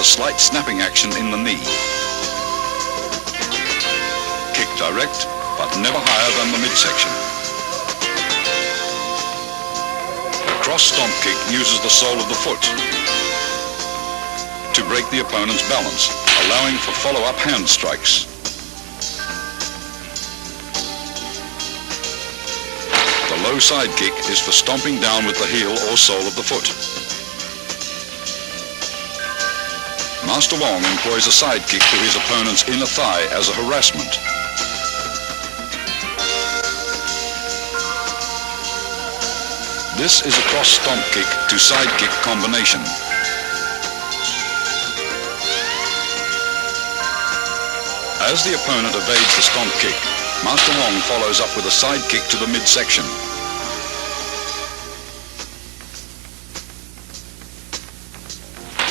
a slight snapping action in the knee. Kick direct, but never higher than the midsection. A cross stomp kick uses the sole of the foot to break the opponent's balance, allowing for follow-up hand strikes. The low side kick is for stomping down with the heel or sole of the foot. Master Wong employs a side kick to his opponent's inner thigh as a harassment. This is a cross stomp kick to side kick combination. As the opponent evades the stomp kick, Master Wong follows up with a side kick to the midsection.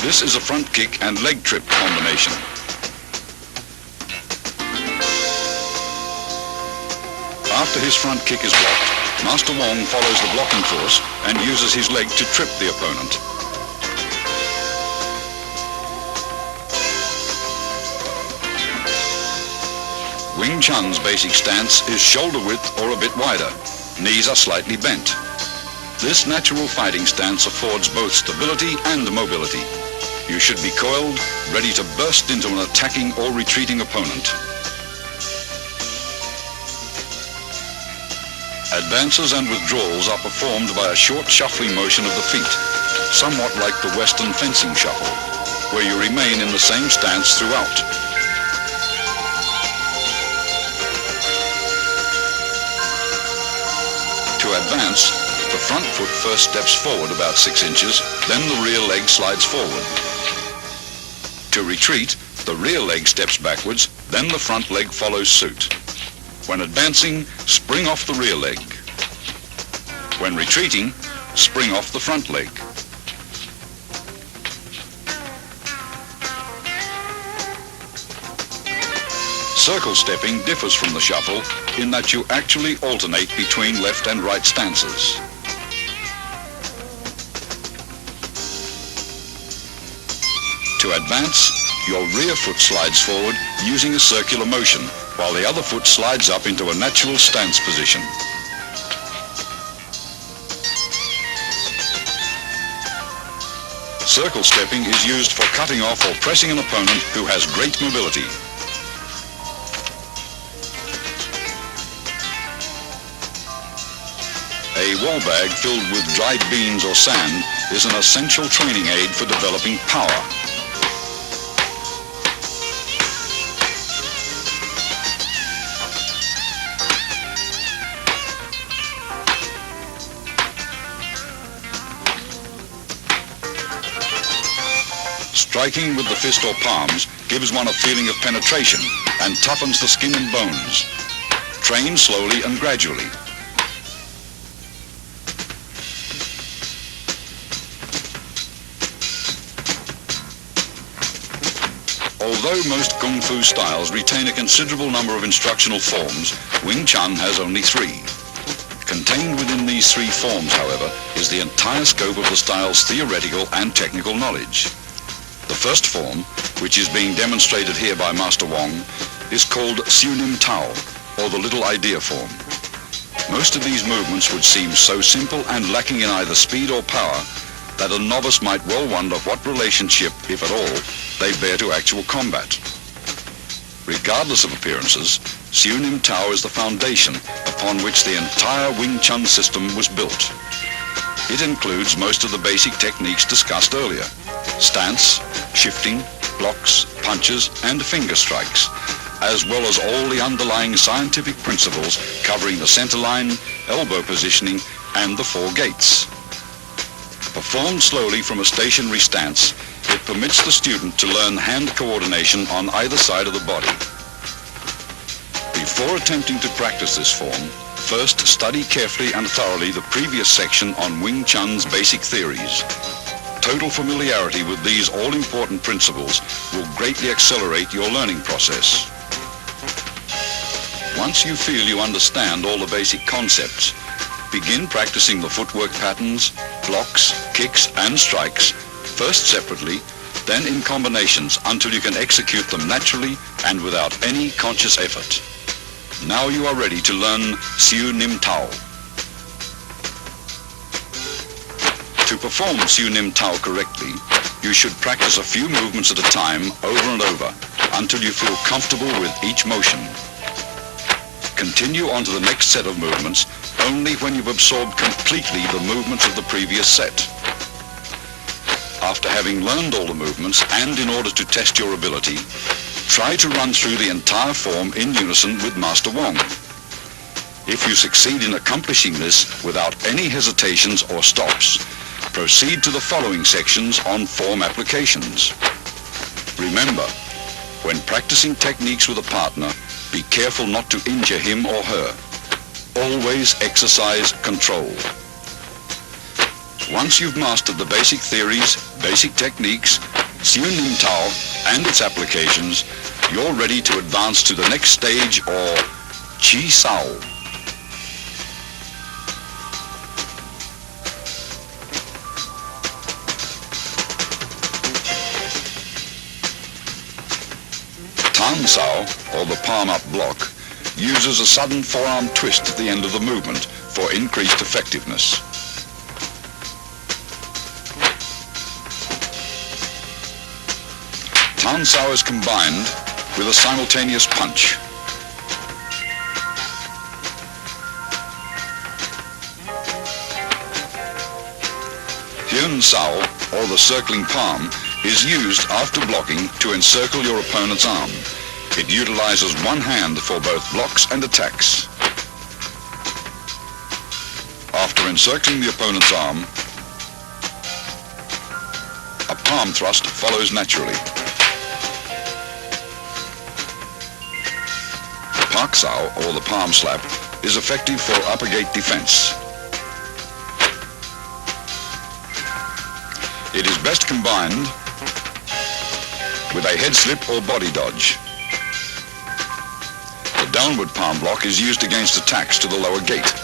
This is a front kick and leg trip combination. After his front kick is blocked, Master Wong follows the blocking force and uses his leg to trip the opponent. Wing Chun's basic stance is shoulder width or a bit wider. Knees are slightly bent. This natural fighting stance affords both stability and mobility. You should be coiled, ready to burst into an attacking or retreating opponent. Advances and withdrawals are performed by a short shuffling motion of the feet, somewhat like the Western fencing shuffle, where you remain in the same stance throughout. To advance, the front foot first steps forward about 6 inches, then the rear leg slides forward. To retreat, the rear leg steps backwards, then the front leg follows suit. When advancing, spring off the rear leg. When retreating, spring off the front leg. Circle stepping differs from the shuffle in that you actually alternate between left and right stances. To advance, your rear foot slides forward using a circular motion, while the other foot slides up into a natural stance position. Circle stepping is used for cutting off or pressing an opponent who has great mobility. A wall bag filled with dried beans or sand is an essential training aid for developing power. Striking with the fist or palms gives one a feeling of penetration and toughens the skin and bones. Train slowly and gradually. Although most Kung Fu styles retain a considerable number of instructional forms, Wing Chun has only 3. Contained within these 3 forms, however, is the entire scope of the style's theoretical and technical knowledge. The first form, which is being demonstrated here by Master Wong, is called Siu Nim Tao, or the Little Idea form. Most of these movements would seem so simple and lacking in either speed or power that a novice might well wonder what relationship, if at all, they bear to actual combat. Regardless of appearances, Siu Nim Tao is the foundation upon which the entire Wing Chun system was built. It includes most of the basic techniques discussed earlier: stance, shifting, blocks, punches, and finger strikes, as well as all the underlying scientific principles covering the center line, elbow positioning, and the 4 gates. Performed slowly from a stationary stance, it permits the student to learn hand coordination on either side of the body. Before attempting to practice this form, first study carefully and thoroughly the previous section on Wing Chun's basic theories. Total familiarity with these all-important principles will greatly accelerate your learning process. Once you feel you understand all the basic concepts, begin practicing the footwork patterns, blocks, kicks, and strikes, first separately, then in combinations until you can execute them naturally and without any conscious effort. Now you are ready to learn Siu Nim Tao. To perform Siu Nim Tao correctly, you should practice a few movements at a time over and over until you feel comfortable with each motion. Continue on to the next set of movements only when you've absorbed completely the movements of the previous set. After having learned all the movements and in order to test your ability, try to run through the entire form in unison with Master Wong. If you succeed in accomplishing this without any hesitations or stops, proceed to the following sections on form applications. Remember, when practicing techniques with a partner, be careful not to injure him or her. Always exercise control. Once you've mastered the basic theories, basic techniques, Siu Nim Tao and its applications, you're ready to advance to the next stage, or Chi Sao. Tan Sao, or the palm-up block, uses a sudden forearm twist at the end of the movement for increased effectiveness. Tan Sao is combined with a simultaneous punch. Hyun Sao, or the circling palm, is used after blocking to encircle your opponent's arm. It utilizes one hand for both blocks and attacks. After encircling the opponent's arm, a palm thrust follows naturally. Pak Sao, or the palm slap, is effective for upper gate defense. It is best combined with a head slip or body dodge. The downward palm block is used against attacks to the lower gate.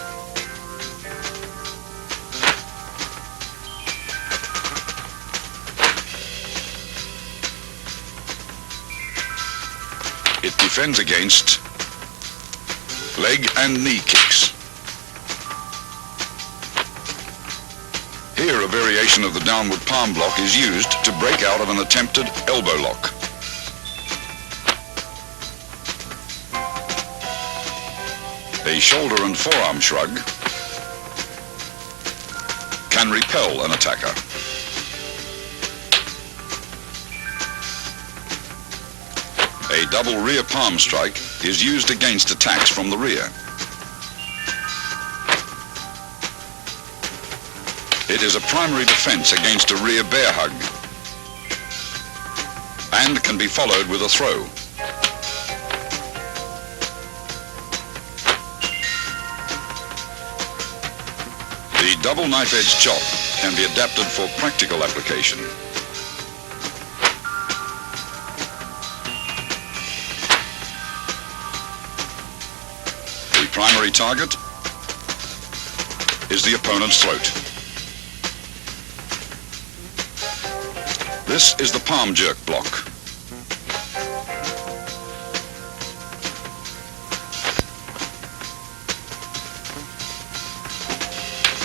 It defends against leg and knee kicks. Here, a variation of the downward palm block is used to break out of an attempted elbow lock. A shoulder and forearm shrug can repel an attacker. A double rear palm strike is used against attacks from the rear. It is a primary defense against a rear bear hug and can be followed with a throw. The double knife-edge chop can be adapted for practical application. The primary target is the opponent's throat. This is the palm jerk block.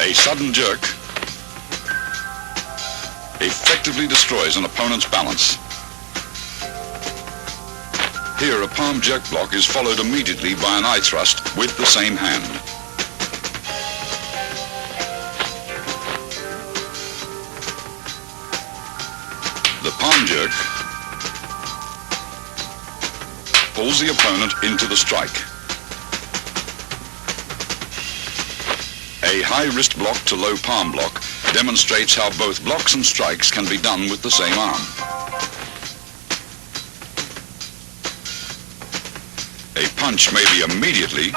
A sudden jerk effectively destroys an opponent's balance. Here, a palm jerk block is followed immediately by an eye thrust with the same hand. The palm jerk pulls the opponent into the strike. A high wrist block to low palm block demonstrates how both blocks and strikes can be done with the same arm. A punch may be immediately